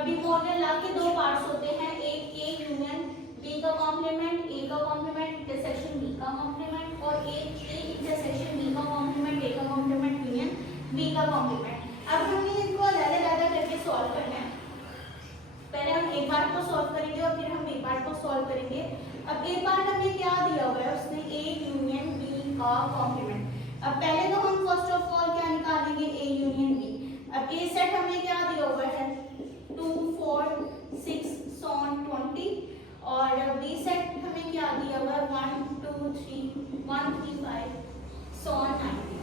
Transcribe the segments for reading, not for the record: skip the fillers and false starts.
अभी Morgan law के दो पार्ट्स होते हैं, एक ए यूनियन बी का कॉम्प्लीमेंट, ए का कॉम्प्लीमेंट इंटरसेक्शन बी का कॉम्प्लीमेंट, और एक ए इंटरसेक्शन बी का कॉम्प्लीमेंट ए का कॉम्प्लीमेंट यूनियन बी का कॉम्प्लीमेंट। अब हमने इनको अलग-अलग करके सॉल्व करना है। पहले हम एक पार्ट को सॉल्व करेंगे और फिर हम बी पार्ट को सॉल्व करेंगे। अब ए पार्ट हमें क्या दिया हुआ है, उसने ए यूनियन बी का कॉम्प्लीमेंट। अब पहले तो हम फर्स्ट ऑफ ऑल क्या निकालेंगे, ए यूनियन बी। अब ए सेट हमें क्या दिया हुआ है, 2 4 6 20, और बी सेट हमें क्या दिया हुआ है, 1 2 3 1 3 5 90।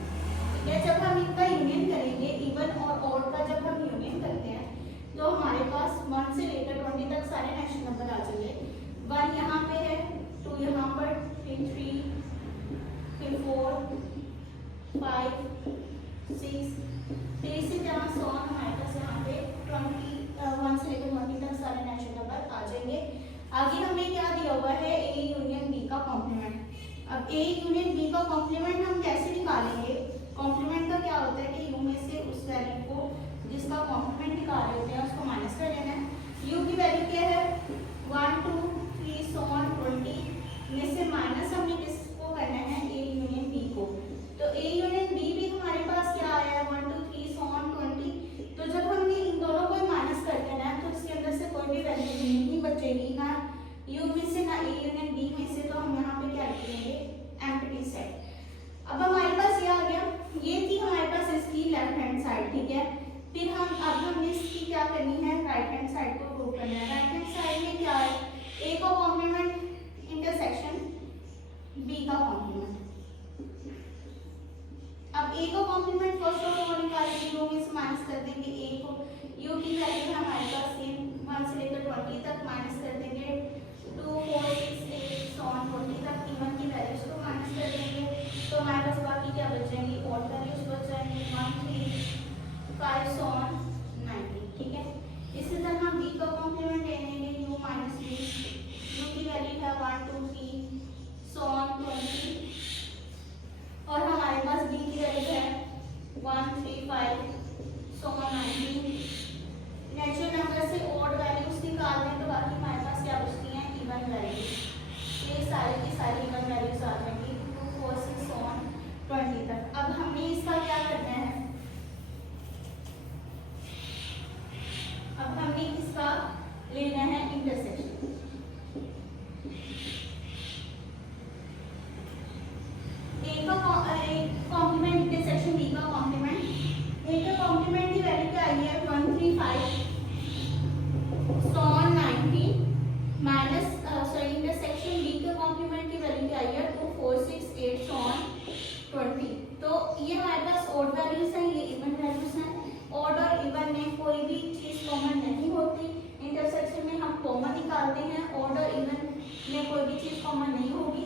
ठीक है, जब हम इनका यूनियन करेंगे, इवन और ऑड का जब हम यूनियन करते हैं तो हमारे पास 1 से लेकर 20 तक सारे नेचुरल नंबर आ जाएंगे। 1 यहाँ पे है, 2 यहाँ पर, फिर 3, फिर 4 5 6, फिर इसी तरह 100 हमारे पास यहाँ पे 1 से लेकर 20 तक सारे नेचुरल नंबर आ जाएंगे। आगे हमें क्या दिया हुआ है, ए यूनियन बी का कॉम्प्लीमेंट। अब ए यूनियन बी का कॉम्प्लीमेंट हम कैसे निकालेंगे, कॉम्प्लीमेंट का क्या होता है कि यू में से उस वैल्यू को जिसका कॉम्प्लीमेंट निकाल रहे होते हैं उसको माइनस कर लेना है। यू की वैल्यू क्या है, 1 2 3 20 में से माइनस हमने किसको करना है, ए यूनियन बी को। तो ए यूनियन बी भी हमारे पास क्या आया है, 1 2 3 20। तो जब हमने इन दोनों को माइनस कर देना है तो इसके अंदर से कोई भी वैल्यू नहीं बचेगी, ना यू में से ना ए यूनियन बी में से। तो हम यहाँ पे क्या लिखेंगे, एम्प्टी सेट। अब हमारे पास ये आ गया, ये थी हमारे पास इसकी लेफ्ट हैंड साइड। ठीक है, फिर अब हमने इसकी क्या करनी है, राइट हैंड साइड को प्रूव करना है। राइट हैंड साइड में क्या है, ए का कॉम्प्लीमेंट इंटरसेक्शन बी का कॉम्प्लीमेंट। अब ए का कॉम्प्लीमेंट फर्स्ट ऑफ ऑल निकालेंगे, यू में से माइनस कर देंगे ए को। यू की वैल्यू हमारे पास सेम 1 से लेकर 20 तक माइनस कर देंगे, 2 4 6 8 20 तक इवन की वैल्यूज को माइनस कर देंगे। तो हमारे पास बाकी क्या बच जाएंगी, ऑड वैल्यूज बच जाएंगी, 1 3 5 90। ठीक है, इसी तरह हम बी का कॉम्प्लीमेंट ले लेंगे, यू माइनस बी। यू की वैल्यू है 1 2 3 20, और हमारे पास बी की वैल्यू है 1 3 5 90। नेचुरल नंबर से ऑड वैल्यूज निकाल दें तो बाकी हमारे पास क्या बचती हैं, इवन वैल्यूज। ये सारी की सारी इवन वैल्यूज आ जाएंगी 2 4 6 20 तक। अब हमें इसका क्या करना है, अब हमने इसका लेना है इंटरसेक्शन। ए का कॉम्प्लीमेंट इंटरसेक्शन बी का कॉम्प्लीमेंट। ए का कॉम्प्लीमेंट की वैल्यू क्या आई है, 1 3 5 90 माइनस इंटरसेक्शन बी के कॉम्प्लीमेंट की वैल्यू क्या आई है, 2 4 6 8 20। तो ये हमारे पास ऑड वैल्यूज हैं, ये इवन वैल्यूज हैं। ऑड और इवन में कोई भी चीज कॉमन नहीं होती, इंटरसेक्शन में हम कॉमन निकालते हैं, ऑड और इवन में कोई भी चीज कॉमन नहीं होगी।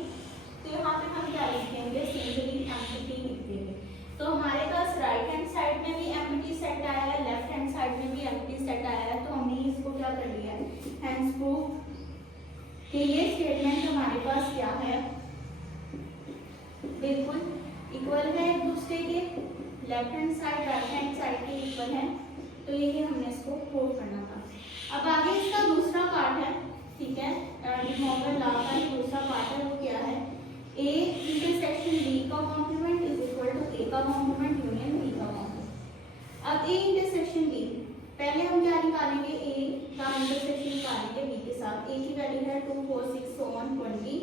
तो यहाँ पे हम क्या लिखेंगे, सिंपली एम्प्टी लिख देंगे। तो हमारे पास राइट हैंड साइड में भी एम्प्टी सेट आया है, लेफ्ट हैंड साइड में भी एम्प्टी सेट आया है। तो हमने इसको क्या कर लिया है, हैंस प्रूफ कि ये स्टेटमेंट हमारे पास क्या है, बिल्कुल इक्वल है एक दूसरे के, left hand side right hand side के इक्वल है। तो ये हमने इसको प्रूव करना था। अब आगे इसका दूसरा पार्ट है। ठीक है, डी मॉर्गन लॉ का दूसरा पार्ट है, वो क्या है, ए इंटरसेक्शन बी का कॉम्प्लीमेंट इज इक्वल टू ए का कॉम्प्लीमेंट यूनियन बी का कॉम्प्लीमेंट। अब ए इंटरसेक्शन बी, पहले हम क्या निकालेंगे, ए का इंटरसेक्शन निकालेंगे बी के साथ। ए की वैल्यू है 2 4 6 20,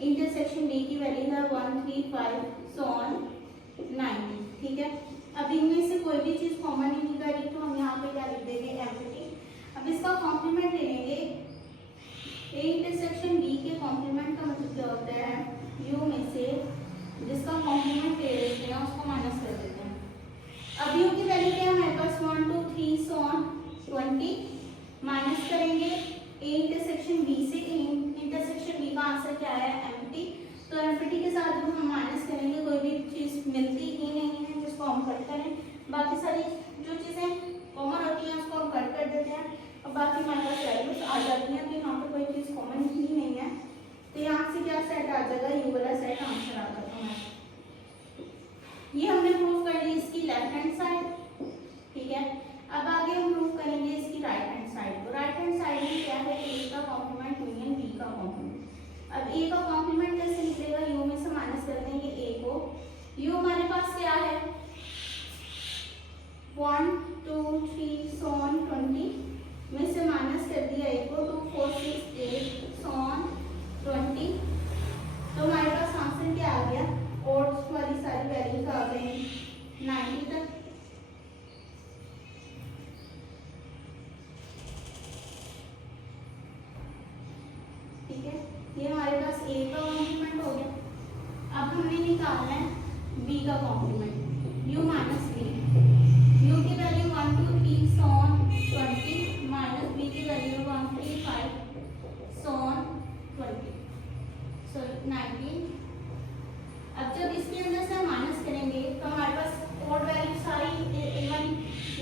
इंटरसेक्शन बी की वैल्यू है 1 3 5 90। ठीक है, अब इनमें से कोई भी चीज कॉमन नहीं निकाली तो हम यहाँ पे क्या लिख देंगे, एम्प्टी। अब इसका कॉम्प्लीमेंट ले लेंगे, ए इंटरसेक्शन बी के कॉम्प्लीमेंट का मतलब क्या होता है, यू में से जिसका कॉम्प्लीमेंट ले लेते हैं उसको माइनस कर देते हैं। अब यू की वैल्यू क्या है हमारे पास, 1 2 3 20 माइनस करेंगे ए इंटरसेक्शन बी से। इंटरसेक्शन बी का आंसर क्या है, एम्प्टी। तो एम्प्टी के साथ जब हम माइनस करेंगे कोई भी चीज मिलती ही नहीं है जिसको हम कट करें, बाकी सारी जो चीजें कॉमन होती हैं उसको हम कट कर देते हैं और बाकी हमारे पास वैल्यूज आ जाती हैं। तो यहाँ पे कोई चीज कॉमन ही नहीं है, तो यहाँ से क्या सेट आ जाएगा, यू वाला सेट आंसर आ जाएगा हमारा। ये हमने प्रूव कर ली इसकी लेफ्ट हैंड साइड। ठीक है, अब आगे हम प्रूव करेंगे इसकी राइट हैंड साइड। अब ए का कॉम्प्लीमेंट कैसे निकलेगा, यू में से माइनस कर देंगे ए को, यू हमारे पास क्या है 1 2 3 सोन 20 में से माइनस कर दिया ए को 2 4 6 8 सोन 20, तो हमारे पास आंसर क्या आ गया, ओड्स वाली सारी वैल्यूज आ गई 90 तक। ठीक है, ये हमारे पास ए का कॉम्प्लीमेंट हो गया। अब हमने निकालना है बी का complement, U minus B, U की वैल्यू 1 2 3 सोन 20 माइनस बी की वैल्यू 1 3 5 सोन 20 सॉरी 19। अब जब इसके अंदर से हम माइनस करेंगे तो हमारे पास ओड वैल्यू सारी इवन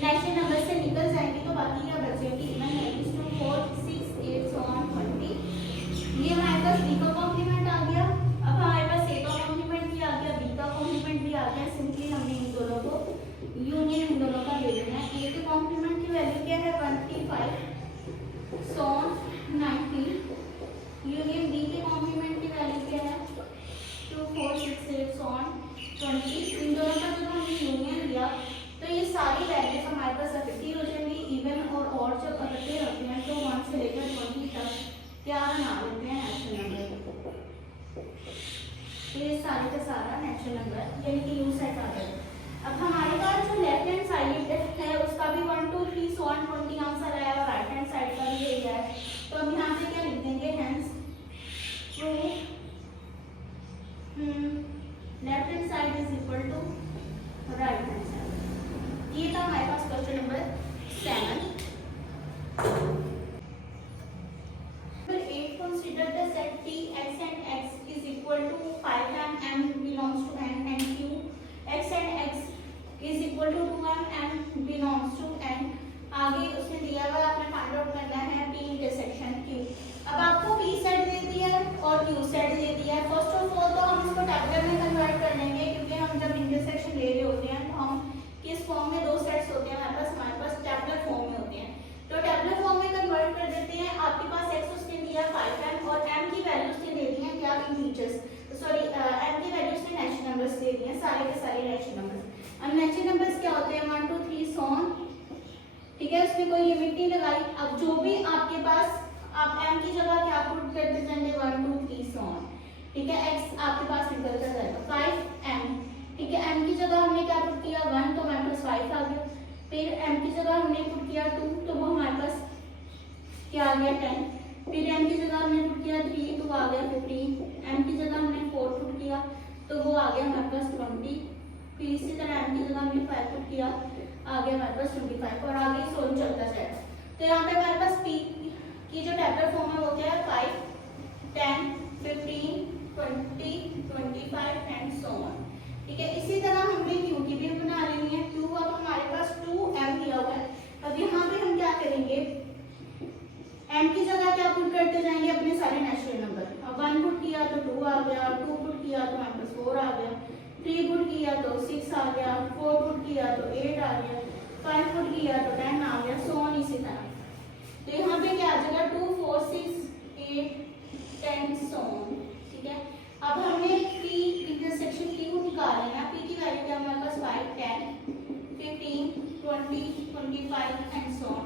नेचुरल नंबर से निकल जाएंगी, तो बाकी क्या बचेगी इवन वैल्यूज 2 4 6 8 सोन 20। ये हमारे पास बी का कॉम्प्लीमेंट आ गया। अब हमारे पास ए का कॉम्प्लीमेंट भी आ गया, बी का कॉम्प्लीमेंट भी आ गया। सिंपली हमने इन दोनों को यूनियन इन दोनों का ले लेना है। ए के कॉम्प्लीमेंट की वैल्यू क्या है 135 सोन 19, यूनियन बी के कॉम्प्लीमेंट की वैल्यू क्या है 2 4 6 8 सोन 20। इन दोनों का जब हमने यूनियन लिया तो ये सारी वैल्यूज हमारे पास इकट्ठी हो जाएंगी। इवन और जब इकट्ठे होते हैं तो 1 से लेकर 20 तक क्या बना लेते हैं नेचुरल नंबर, तो ये सारे का सारा नेचुरल नंबर यानी कि यू सेट आ गया। अब हमारे पास जो लेफ्ट हैंड साइड है उसका भी 1 2 3 सोन 20 आंसर आया और राइट हैंड साइड का भी यही है, तो अब यहाँ पे क्या लिख देंगे hence prove left hand side is equal to right hand side. ये था हमारे पास question number 7। Consider the set T x and x is equal to 5m, m belongs to n, and q x and x is equal to 2m, m belongs to n। आगे उसने दिया हुआ आपने find out करना है P intersection Q। अब आपको P set दे दिया है और Q सेट दे दिया है। फर्स्ट ऑफ ऑल तो हम इसको टेबुलर में कन्वर्ट कर लेंगे, क्योंकि हम जब इंटरसेक्शन ले रहे होते हैं तो हम किस फॉर्म में दो सेट्स होते हैं हमारे पास टेबुलर फॉर्म में होते हैं, तो टेबुलर फॉर्म में कन्वर्ट कर देते हैं। आपके पास x उसने दिया 5m और m की वैल्यूज ने दे दी हैं क्या इंटीजर्स, सॉरी m की वैल्यूज ने नेचुरल नंबर्स दे दी हैं, सारे के सारे नेचुरल नंबर्स। अब नेचुरल नंबर्स क्या होते हैं 1 2 3 सोन, ठीक है, उसमें कोई लिमिट नहीं लगाई। अब जो भी आपके पास आप m की जगह क्या पुट करते जाएंगे 1 2 3 सोन, ठीक है, x आपके पास निकल कर जाएगा 5m, ठीक है, m की जगह हमने क्या पुट किया 1 तो हमारे पास 5 आ गया, फिर m की जगह हमने पुट किया 2 तो वो हमारे पास क्या आ गया 10, फिर m की जगह हमने पुट किया 3 तो आ गया 15, m की जगह हमने 4 पुट किया तो वो आ गया हमारे पास 20, फिर इसी तरह m की जगह हमने 5 पुट किया आ गया हमारे पास 25 और आगे सोन चलता जाएगा। तो यहाँ पे हमारे पास p की जो टेबुलर फॉर्म है वो क्या है 5 10 15 20 25 एंड सो ऑन, ठीक है। इसी तरह हमने q की भी बना लेनी है। q अब हमारे पास 2m दिया हुआ है। अब यहाँ पे हम क्या करेंगे m की जगह क्या पुट करते जाएंगे अपने सारे नेचुरल नंबर। अब 1 पुट किया तो 2 आ गया, 2 पुट किया तो हमारे पास 4 आ गया, 3 पुट किया तो 6 आ गया, 4 पुट किया तो 8 आ गया, 5 पुट किया तो 10 आ गया, सो ऑन इसी तरह। तो यहाँ पे क्या आ जाएगा 2 4 6 8 10 सो ऑन, ठीक है। अब हमने p इंटरसेक्शन q निकाल लेना। p की वैल्यू क्या हमारे पास 5 10 15 20 25 एंड सो ऑन।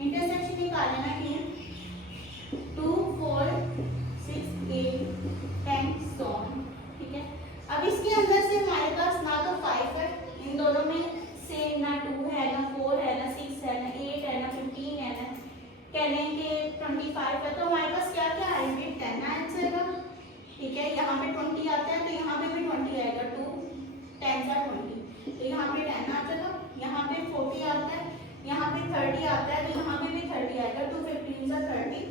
इंटरसेक्शन निकाल लेना q 2 4 6 8 10 सो ऑन, ठीक है। अब इसके अंदर से हमारे पास ना तो 5 है, इन दोनों में से ना 2 है ना 4 है ना 6 है ना 8 है ना 15 है ना कह लें कि 25 है, तो हमारे पास क्या क्या आएंगे 10 आ जाएगा, ठीक है। यहाँ पे 20 आता है तो यहाँ पे भी 20 आएगा, 2 10 का 20 तो यहाँ पे 10 आ जाएगा, यहाँ पे 40 आता है, यहाँ पे 30 आता है तो यहाँ पे भी 30 आएगा, 2 15 का 30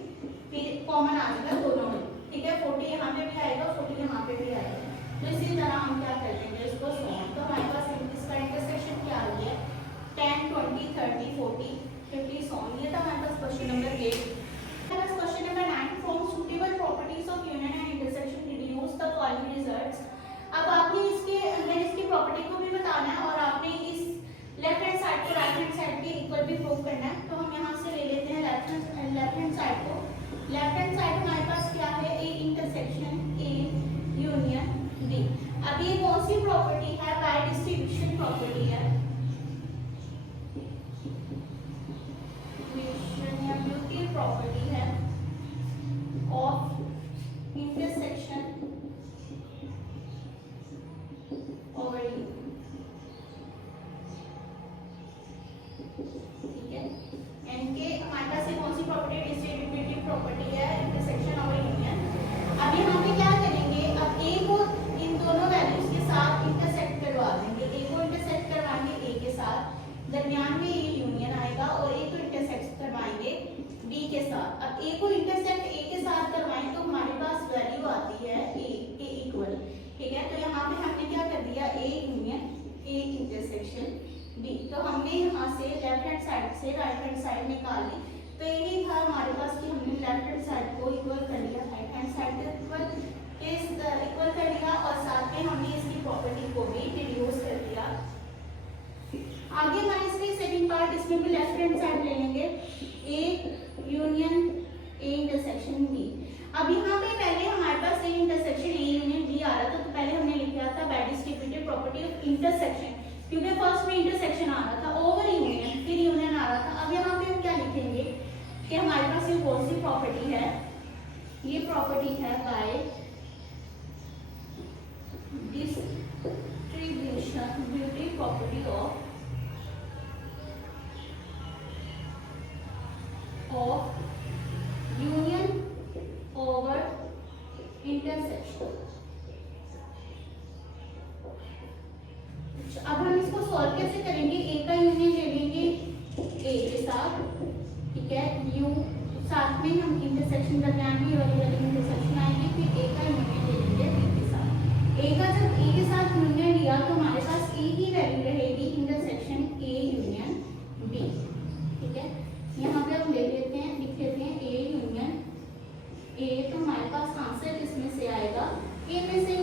फिर कॉमन आ जाएगा दोनों में, ठीक है। 40 यहाँ पे भी आएगा, 40 यहाँ पे भी आएगा। तो इसी तरह हम क्या कर देंगे इसको सॉल्व। तो हमारे पास इसका इंटरसेक्शन क्या आ गया 10 20 30 40 50 सॉल्व। ये था हमारे पास क्वेश्चन नंबर 8। हमारे पास question number 9 from suitable properties of union and intersection reduce the following results. अब आपने इसके अंदर इसकी प्रॉपर्टी को भी बताना है और आपने इस लेफ्ट हैंड साइड को राइट हैंड साइड के इक्वल भी प्रूव करना है। तो हम यहाँ से ले लेते हैं लेफ्ट हैंड साइड को। लेफ्ट हैंड साइड हमारे पास क्या है ए इंटरसेक्शन के साथ। अब ए को इंटरसेक्ट ए के साथ करवाएं तो हमारे पास वैल्यू आती है ए के इक्वल, ठीक है। तो यहाँ पे हमने क्या कर दिया, A union A intersection B. तो हमने यहाँ से लेफ्ट हैंड साइड से राइट हैंड साइड निकाल ली। तो यही था हमारे पास कि हमने लेफ्ट हैंड साइड को इक्वल कर लिया राइट हैंड साइड के इक्वल कर लिया, और साथ में हमने इसकी प्रॉपर्टी को भी रिड्यूस कर दिया। आगे हमारे इसकी सेकंड पार्ट, इसमें भी लेफ्ट हैंड साइड ले लेंगे, A union A intersection B. अब यहाँ पे पहले हमारे पास A intersection A union B आ रहा था, तो पहले हमने लिखा था by distributive property of intersection, क्योंकि फर्स्ट में इंटरसेक्शन आ रहा था, ओवर यूनियन फिर यूनियन आ रहा था। अब यहाँ पे हम क्या लिखेंगे कि हमारे पास ये कौन सी प्रॉपर्टी है, ये प्रॉपर्टी है bye distributive property of union over intersection. अब हम इसको सॉल्व कैसे करेंगे, ए का यूनियन ले लेंगे ए के साथ, ठीक है, यू साथ में हम इंटरसेक्शन दरमियान में ये वाली इंटरसेक्शन आएंगे, फिर ए का यूनियन ले लेंगे बी के साथ। ए का जब ए के साथ यूनियन लिया तो हमारे पास ए की वैल्यू रहेगी इंटरसेक्शन ए यूनियन बी, ठीक है। यहाँ पे हम ले लेते हैं, लिख लेते हैं ए यूनियन ए। तो हमारे पास आंसर इसमें से आएगा ए में से,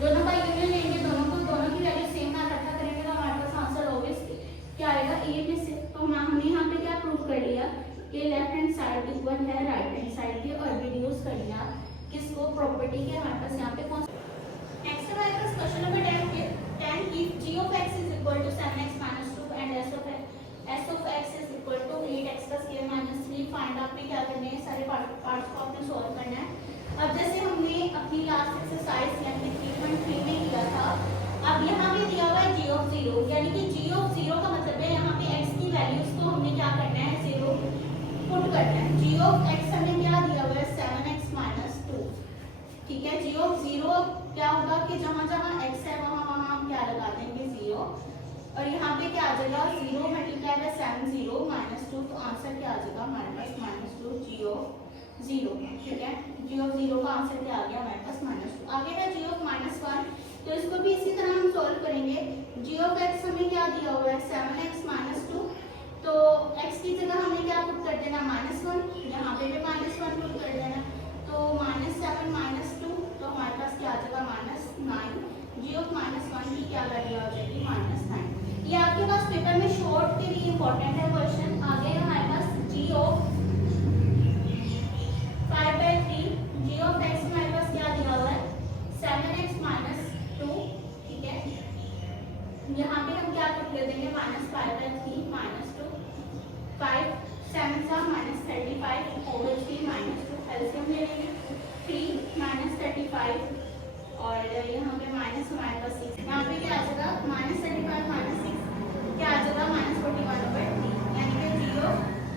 दोनों का यूनियन लेंगे, दोनों की वैल्यू सेम ना इकट्ठा करेंगे तो हमारे पास आंसर ऑब्वियसली क्या आएगा, ए में से। तो हमने यहाँ पे क्या प्रूव कर लिया कि लेफ्ट हैंड साइड इक्वल है राइट हैंड साइड के, और रिड्यूस कर लिया किसको, प्रॉपर्टी के। हमारे पास यहाँ पे कौन नेक्स्ट हमारे पास question number 10 if g of x is equal to 7x minus 2 and s of x is equal to 8x का स्क्वायर माइनस 3, फाइंड आपने क्या करने हैं, सारे पार्ट्स को आपने सॉल्व करना है। अब जैसे हमने अपनी लास्ट एक्सरसाइज यानी 3.3 में किया था, अब यहाँ पे दिया हुआ है g of 0, यानी कि g of 0 का मतलब है यहाँ पे x की वैल्यूज को हमने क्या करना है, 0 पुट करना है। g of x हमें क्या दिया हुआ है, 7x minus 2, ठीक है। g of 0 क्या होगा कि जहाँ जहाँ x है वहाँ वहाँ हम क्या लगा देंगे 0, और यहाँ पे क्या आ जाएगा 0 मल्टीप्लाई बाय 7 0 माइनस 2, तो आंसर क्या आ जाएगा हमारे पास -2 g of 0, ठीक है। g of 0 का आंसर क्या आ गया हमारे पास -2। आगे है g of -1, तो इसको भी इसी तरह हम सॉल्व करेंगे। g of x हमें क्या दिया हुआ है 7x minus 2, तो x की जगह हमें क्या पुट कर देना -1, यहाँ पे भी -1 पुट कर देना, तो -7 minus 2, तो हमारे पास क्या आ जाएगा -9। g of -1 की क्या वैल्यू आ जाएगी -9। ये आपके पास पेपर में शॉर्ट के लिए इंपॉर्टेंट है क्वेश्चन। आगे हमारे पास g of 5/3, g of x हमारे पास क्या दिया हुआ है 7x minus 2, ठीक है। यहाँ पे हम क्या पुट कर देंगे -5/3 -2, 5 7 सा -35 over 3 -2, एलसीएम ले लेंगे 3 -35 और यहाँ पे माइनस हमारे पास 6, यहाँ पे क्या आ जाएगा -35 -6 क्या आ जाएगा -41/3, यानी कि 0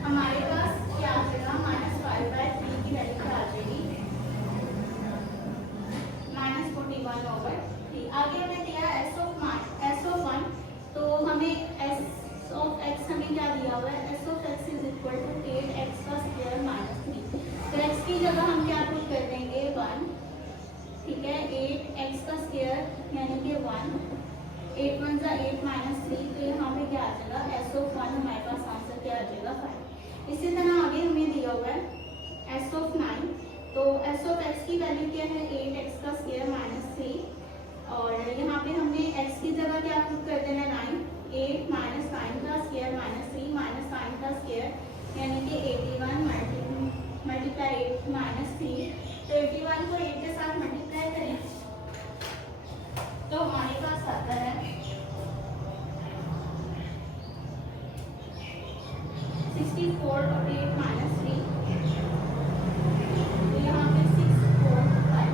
हमारे पास क्या आ जाएगा -5/3 की वैल्यू क्या आ जाएगी -41/3। आगे हमें दिया s of 1, तो हमें s of x हमें क्या दिया हुआ है, s of x is equal to 8x का स्क्वायर -3, तो x की जगह हम क्या पुट कर देंगे 1, ठीक है। 8x का स्क्वायर यानी कि 1, 8 1 जा 8 -3, तो यहाँ पे क्या आ जाएगा s of 1 हमारे पास आंसर क्या आ जाएगा 5। इसी तरह आगे हमें दिया हुआ है s of 9, तो s of x की वैल्यू क्या है 8x का स्क्वायर -3, और यहाँ पे हमने x की जगह क्या पुट कर देना 9, 8 -9 का स्क्वायर -3 -9 का स्क्वायर यानी कि 81 मल्टीप्लाई 8 -3, तो 81 को 8 के साथ मल्टीप्लाई करें तो हमारे पास आता है 64 और 8 -3, तो यहाँ पे 6 4 5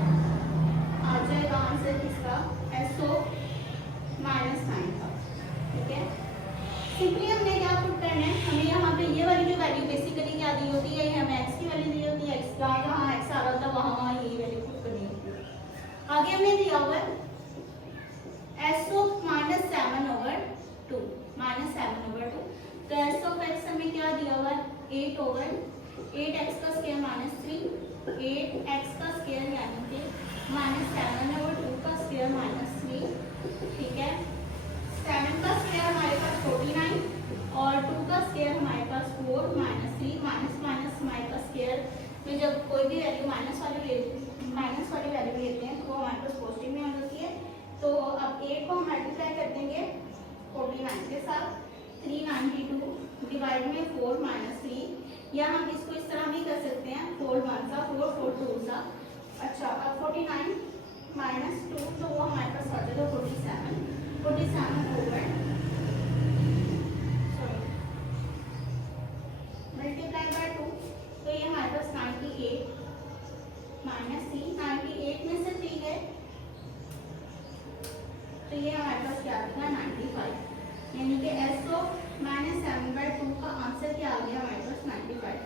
आ जाएगा आंसर किसका s of -9 का, ठीक है। सिंपली हमने क्या पुट करना है, हमें यहाँ पे ये वाली जो वैल्यू बेसिकली क्या दी होती है, हमें x की वैल्यू दी होती है, x का जहाँ x आ रहा था वहाँ ये वैल्यू पुट करनी होती है। आगे हमने दिया हुआ है s of -7/2, तो s of x हमें क्या दिया हुआ है 8/3, 8x का स्क्वायर -3, 8x का स्क्वायर यानी कि -7/2 का स्क्वायर -3, ठीक है। 7 का स्क्वायर हमारे पास 49 और 2 का स्क्वायर हमारे पास 4 -3 माइनस माइनस हमारे पास स्क्वायर में जब कोई भी वैल्यू माइनस वाली वैल्यू लेते हैं तो वो हमारे पास पॉजिटिव में आ जाती है। तो अब 8 को हम मल्टीप्लाई कर देंगे 49 के साथ, 392 डिवाइड में 4 -3, या हम इसको इस तरह भी कर सकते हैं 4 1 सा 4 4 2 सा। अच्छा, अब 49 -2 तो वो हमारे पास आ जाएगा 47 ओवर मल्टीप्लाई बाय 2, तो ये हमारे पास 98 -3, 98 में से 3 है तो ये हमारे पास क्या आ गया 95, यानी कि S ऑफ -7/2 का आंसर क्या आ गया हमारे पास 95।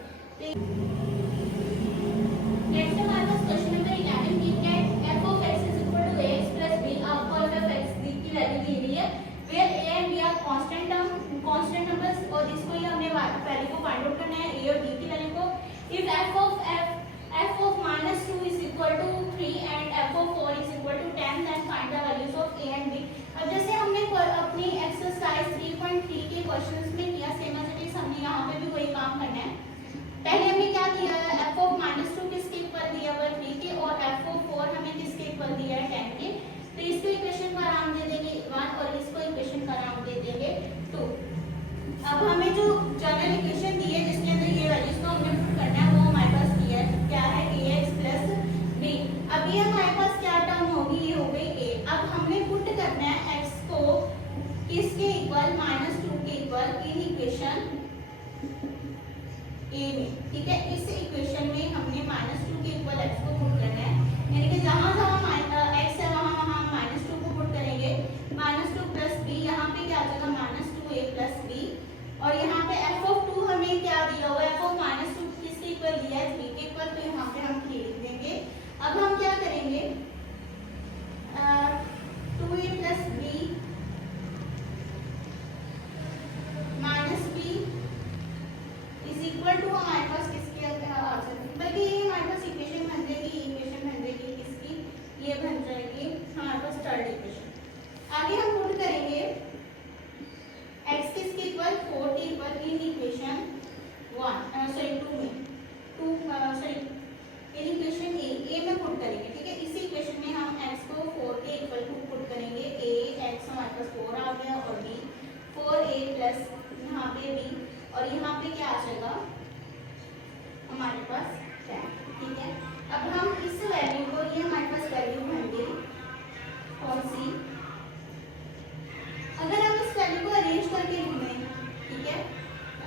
नेक्स्ट हमारे पास question number 11 given f of x is equal to ax plus b। आपको f of x की वैल्यू दी हुई है where a and b are constant numbers, और इसको ये हमने वैल्यू को फाइंड आउट करना है a और b की वैल्यू को। if f of -2 is equal to 3 and f of 4 is equal to 10 then find the values of a and b। अब जैसे हमने अपनी एक्सरसाइज 3.3 के क्वेश्चंस में किया सेम एज इट इज, हमने यहाँ पे भी वही काम करना है। पहले हमने क्या दिया है, f of -2 किसके इक्वल दिया हुआ है 3 के, और f of 4 हमें किसके इक्वल दिया है 10 के। तो इसको इक्वेशन का नाम दे देंगे 1 और इसको इक्वेशन का नाम दे देंगे 2। अब हमें जो जनरल इक्वेशन दी है जिसके अंदर ये वैल्यूज को हमने पुट करना है वो हमारे पास दिया है, क्या है ax plus b। अब ये हमारे पास क्या टर्म होगी, ये हो गई a। अब हमने पुट करना है x को किसके इक्वल -2 के इक्वल इन इक्वेशन a में, ठीक है। इस इक्वेशन में हमने -2 के इक्वल x को पुट करना है, यानी कि जहां x है वहां हम -2 को पुट करेंगे। -2 प्लस b, यहाँ पे क्या आ जाएगा -2a प्लस b, और यहाँ पे f of 2 हमें क्या दिया हुआ है, f of -2 किसके इक्वल दिया है 3 के इक्वल, तो यहाँ पे हम 3 लिख देंगे। अब हम क्या करेंगे 2a plus b minus b is equal to हमारे पास किसके आ जाएगा, बल्कि ये हमारे पास इक्वेशन बन जाएगी किसकी, ये बन जाएगी हमारे पास थर्ड इक्वेशन। आगे हम पुट करेंगे x किसके इक्वल 4 के इक्वल इन इक्वेशन 2 में इन इक्वेशन a में पुट करेंगे, ठीक है। इसी इक्वेशन में हम x को 4 के इक्वल टू पुट करेंगे, a x हमारे पास 4 आ गया और b 4a प्लस यहाँ पे b, और यहाँ पे क्या आ जाएगा हमारे पास 10, ठीक है। अब हम इस वैल्यू को, ये हमारे पास वैल्यू बन गई कौन सी, अगर हम इस वैल्यू को अरेंज करके लिख दें, ठीक है,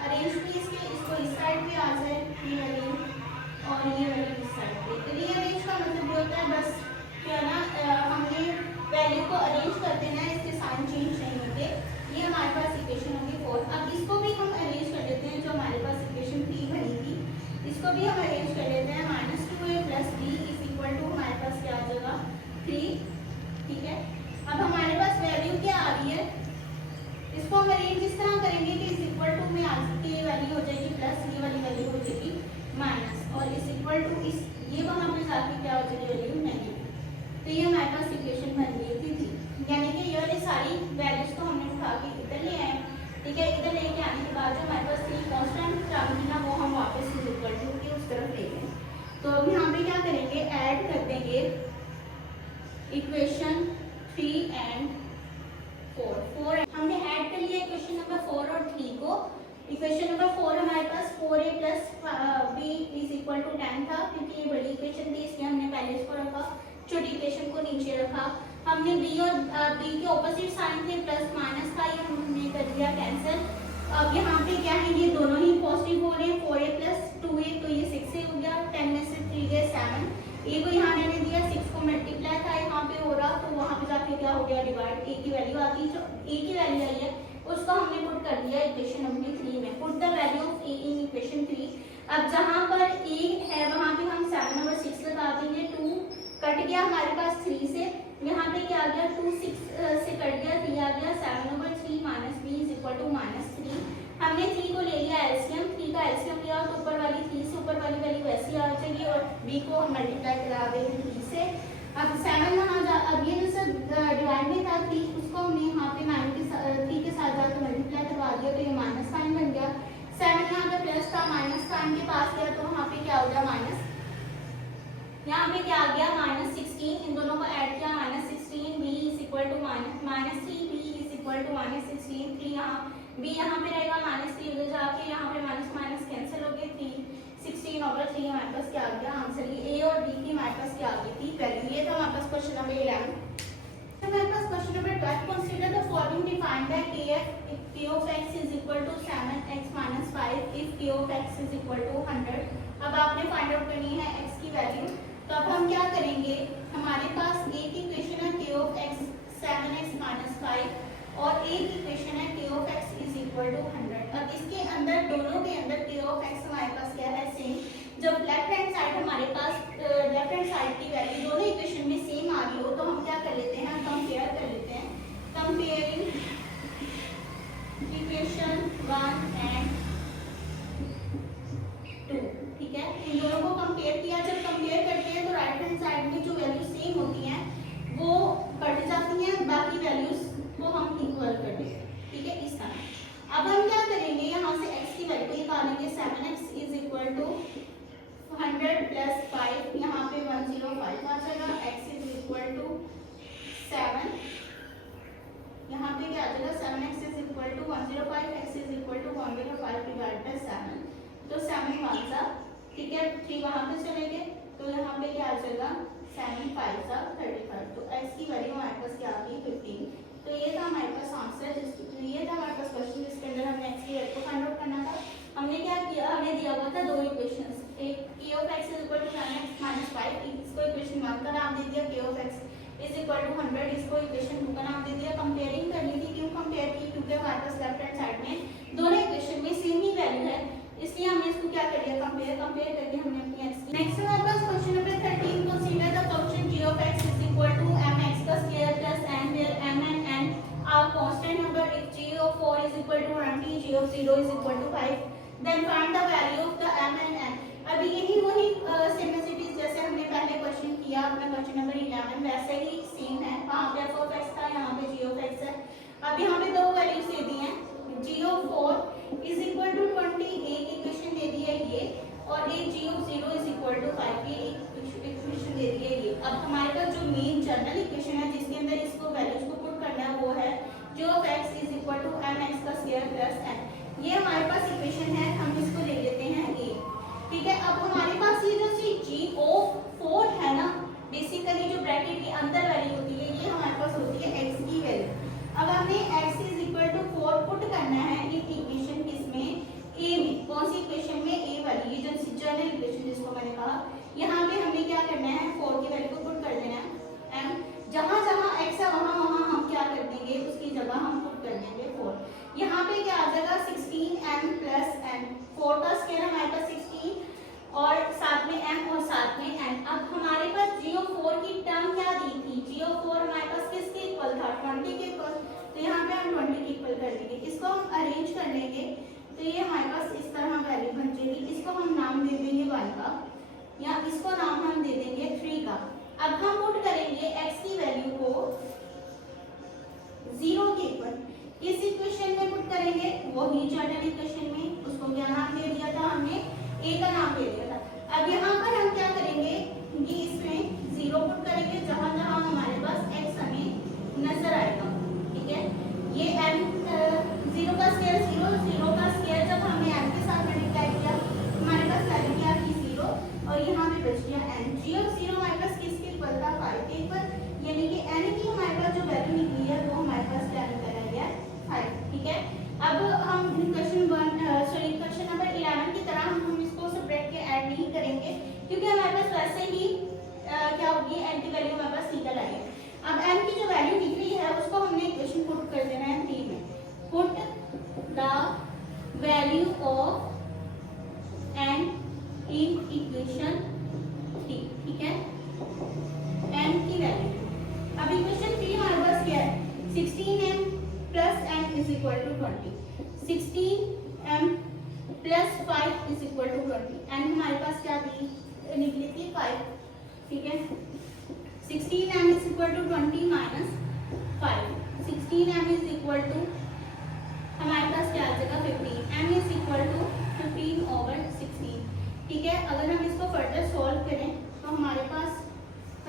अरेंज भी इसको इस साइड पे आ जाए ये वैल्यू और ये वैल्यू इस साइड पे। रीअरेंज का मतलब ये होता है बस क्या ना, हमने वैल्यू को अरेंज कर देना है, इसके साइन चेंज नहीं होते। ये हमारे पास इक्वेशन होगी 4। अब इसको भी हम अरेंज कर लेते हैं, जो हमारे पास इक्वेशन 3 बनी थी इसको भी हम अरेंज कर लेते हैं। -2a plus b is equal to हमारे पास क्या आ जाएगा 3, ठीक है। अब हमारे पास वैल्यू क्या आ रही है, इसको हम अरेंज इस तरह करेंगे कि इज इक्वल टू में आगे की वैल्यू हो जाएगी प्लस, ये वाली वैल्यू हो जाएगी माइनस, और इज इक्वल टू इस ये वहां पे जाके क्या हो जाएगी वैल्यू नेगेटिव। तो ये हमारे पास इक्वेशन बन गई थी, यानी कि ये वाली सारी वैल्यूज को हमने उठा के इधर ले आए, ठीक है। इधर लेके आने के बाद जो हमारे पास 3 कांस्टेंट टर्म थी ना वो हम वापस इज इक्वल टू की उस तरफ ले गए। तो अब यहाँ पे क्या करेंगे, ऐड कर देंगे इक्वेशन 3 एंड 4 हमने ऐड कर लिया इक्वेशन नंबर 4 और 3 को। इक्वेशन नंबर 4 हमारे पास 4a plus b is equal to 10 था, क्योंकि ये बड़ी इक्वेशन थी इसलिए हमने पहले इसको रखा, छोटी इक्वेशन को नीचे रखा। हमने b और b के ऑपोजिट साइन थे, प्लस माइनस था, ये हमने कर दिया कैंसिल। अब यहाँ पे क्या है, ये दोनों ही पॉजिटिव हो रहे हैं, 4a प्लस 2a तो ये 6a हो गया, 10 में से 3 गए 7, a को यहाँ मैंने दिया 6 को मल्टीप्लाई था यहाँ पे हो रहा, तो वहाँ पे जाके क्या हो गया डिवाइड, a की वैल्यू आती है, जो a की वैल्यू आई है उसको हमने पुट कर दिया इक्वेशन नंबर 3 में। Put the value of a in equation 3। अब जहाँ पर a है वहाँ पे हम 7 और 6 लगा देंगे, 2 कट गया हमारे पास 3 से, यहाँ पे क्या आ गया 2 6 से कट गया 3 आ गया, 7/3 minus b is equal to -3। हमने 3 को ले लिया एलसीएम, 3 का एलसीएम लिया तो ऊपर वाली 3 से ऊपर वाली वैल्यू वैसी आ जाएगी और b को हम मल्टीप्लाई करा देंगे 3 से। अब 7 यहाँ जा, अब ये जो डिवाइड में था 3 उसको हमने यहाँ पे 9 के साथ 3 के साथ जाकर मल्टीप्लाई करवा दिया तो ये माइनस साइन बन गया। 7 यहाँ पे प्लस था, माइनस साइन के पास गया तो वहाँ पे क्या हो गया माइनस, यहाँ पे क्या आ गया -16, इन दोनों को ऐड किया -16, b is equal to -3, b is equal to -16, 3 यहाँ b यहाँ पे रहेगा -3 उधर जाके यहाँ पे माइनस माइनस कैंसिल हो गए, 3 16 over 3 हमारे पास क्या आ गया आंसर, ये a और b की हमारे पास क्या आ गई थी वैल्यू। ये था हमारे पास क्वेश्चन नंबर 11। हमारे पास question number 12, consider the following defined by kf if k of x is equal to 7x minus 5 if k of x is equal to 100। अब आपने फाइंड आउट करनी है x की वैल्यू, तो अब हम क्या करेंगे, हमारे पास एक इक्वेशन है k of x 7x minus 5 और एक इक्वेशन है k of x is equal to 100। अब इसके अंदर दोनों के अंदर k of x हमारे पास क्या है सेम, जब लेफ्ट हैंड साइड हमारे पास लेफ्ट हैंड साइड की वैल्यू दोनों इक्वेशन में सेम आ रही हो तो हम क्या कर लेते हैं, कंपेयर कर लेते हैं, कंपेयरिंग इक्वेशन 1 एंड 2। ठीक है, इन दोनों को कंपेयर किया, जब कंपेयर करते हैं तो राइट हैंड साइड में जो वैल्यू सेम होती हैं वो कट जाती हैं, बाकी वैल्यूज को हम इक्वल कर देते हैं। ठीक है, इस तरह। अब हम क्या करेंगे, यहाँ से x की वैल्यू निकालेंगे, 7x is equal to 100 plus 5, यहाँ पे 105 आ जाएगा, x इज इक्वल टू 7, यहाँ पे क्या आ जाएगा 7x is equal to 105, x is equal to 105 divide by 7, तो 7 5 सा, ठीक है, 3 वहाँ पे चले गए तो यहाँ पे क्या आ जाएगा 7 5 सा 35, तो x की वैल्यू हमारे पास क्या आ गई 15। तो ये था हमारे पास आंसर, ये था हमारे पास क्वेश्चन जिसके अंदर हमने x की वैल्यू को फाइंड आउट करना था। हमने क्या किया, हमें दिया हुआ था दो इक्वेशंस, एक k of x is equal to 7x minus 5, इसको इक्वेशन 1 का नाम दे दिया, k of x is equal to 100 इसको इक्वेशन 2 का नाम दे दिया। कंपेयरिंग करनी थी, क्यों कंपेयर की, क्योंकि हमारे पास लेफ्ट हैंड साइड में दोनों इक्वेशन में सेम ही वैल्यू है, इसलिए हमने इसको क्या कर लिया कंपेयर करके हमने अपनी x की। नेक्स्ट हमारे पास question number 13, consider the function g of x is equal to mx का square plus n where m and n are constant number, if g of 4 is equal to 20, g of 0 is equal to 5, then find the value of the m and n। अभी यही वही similarities जैसे हमने पहले question किया अपना question number 11 वैसे ही same है, वहाँ पे f of x था, यहाँ पे g of x है। अब यहाँ पे दो वैल्यूज दे दी हैं, g of 4 is equal to 20 एक इक्वेशन दे दी है ये, और एक g of 0 is equal to 5 ये इक्वेशन दे दी है ये। अब हमारे पास जो मेन जनरल इक्वेशन है जिसके अंदर इसको वैल्यूज को पुट करना है वो है g of x is equal to mx का स्क्वायर प्लस n, ये हमारे पास इक्वेशन है, हम इसको ले लेते हैं a। ठीक है, अब हमारे पास ये जो g of 4 है ना, बेसिकली जो ब्रैकेट के अंदर वैल्यू होती है ये हमारे पास होती है x की वैल्यू। अब हमने x is equal to 4 put करना है इस इक्वेशन किसमें, a में, कौन सी इक्वेशन में, a वाली, ये जो जनरल इक्वेशन जिसको मैंने कहा, यहाँ पे हमने क्या करना है 4 की वैल्यू को पुट कर देना है m, जहाँ जहाँ x है वहाँ वहाँ हम क्या कर देंगे, उसकी जगह हम पुट कर देंगे 4। यहाँ पे क्या आ जाएगा 16m प्लस n, 4 का स्क्वायर हमारे पास 16 और साथ में m और साथ में n। अब हमारे पास g of 4 की टर्म क्या दी थी, g of 4 हमारे पास किसके इक्वल था, 20 के इक्वल, तो यहाँ पे हम 20 के इक्वल कर देंगे, इसको हम अरेंज कर लेंगे तो ये हमारे पास इस तरह वैल्यू बन जाएगी, इसको हम नाम दे देंगे 1 का, या इसको नाम हम दे देंगे 3 का। अब हम पुट करेंगे x की वैल्यू को 0 के इक्वल, इस इक्वेशन में पुट करेंगे, वही जनरल इक्वेशन में, उसको क्या नाम दे दिया था हमने, a का नाम दे दिया था। अब यहाँ पर हम क्या करेंगे कि इसमें 0 पुट करेंगे जहाँ जहाँ हमारे पास x हमें नजर आएगा। ठीक है, ये m 0 का स्क्वायर 0 का स्क्वायर जब हमने m के साथ मल्टीप्लाई किया हमारे पास वैल्यू क्या थी 0 और यहाँ पे बच गया n। g of 0 हमारे पास किसके इक्वल था 5 के इक्वल, यानी कि n की हमारे पास जो वैल्यू निकली है वो हमारे पास क्या निकल आया 5। ठीक है, अब हम क्वेश्चन नंबर 11 की तरह हम इसको सेपरेट के ऐड नहीं करेंगे क्योंकि हमारे पास वैसे ही क्या होगी n की वैल्यू हमारे पास निकल आई है। अब n की जो वैल्यू निकली है उसको हमने इक्वेशन पुट कर देना है 3 में, put the value of n in equation 3। ठीक है, n की वैल्यू, अब इक्वेशन 3 हमारे पास क्या है 16m plus n is equal to 20, 16m plus 5 16m is equal to 20 minus 5. 16m is equal to हमारे पास क्या आ जाएगा 15. m is equal to 15 over 16. ठीक है, अगर हम इसको फर्दर सॉल्व करें तो हमारे पास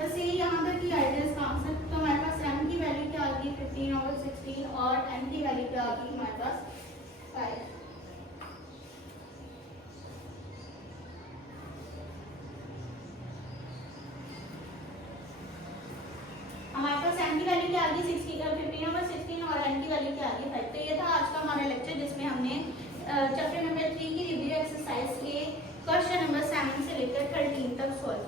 बस ये यहाँ तक ही आएगा इसका आंसर. तो हमारे पास m की वैल्यू क्या आ गई 15 over 16 और n की वैल्यू क्या आ गई हमारे पास 5. हमारे पास m की वैल्यू क्या आ गई 15 over 16 और n की वैल्यू क्या आ गई 5. तो ये था आज का हमारा लेक्चर जिसमें हमने चैप्टर नंबर 3 की रिव्यू एक्सरसाइज के क्वेश्चन नंबर 7 से लेकर 13 तक सॉल्व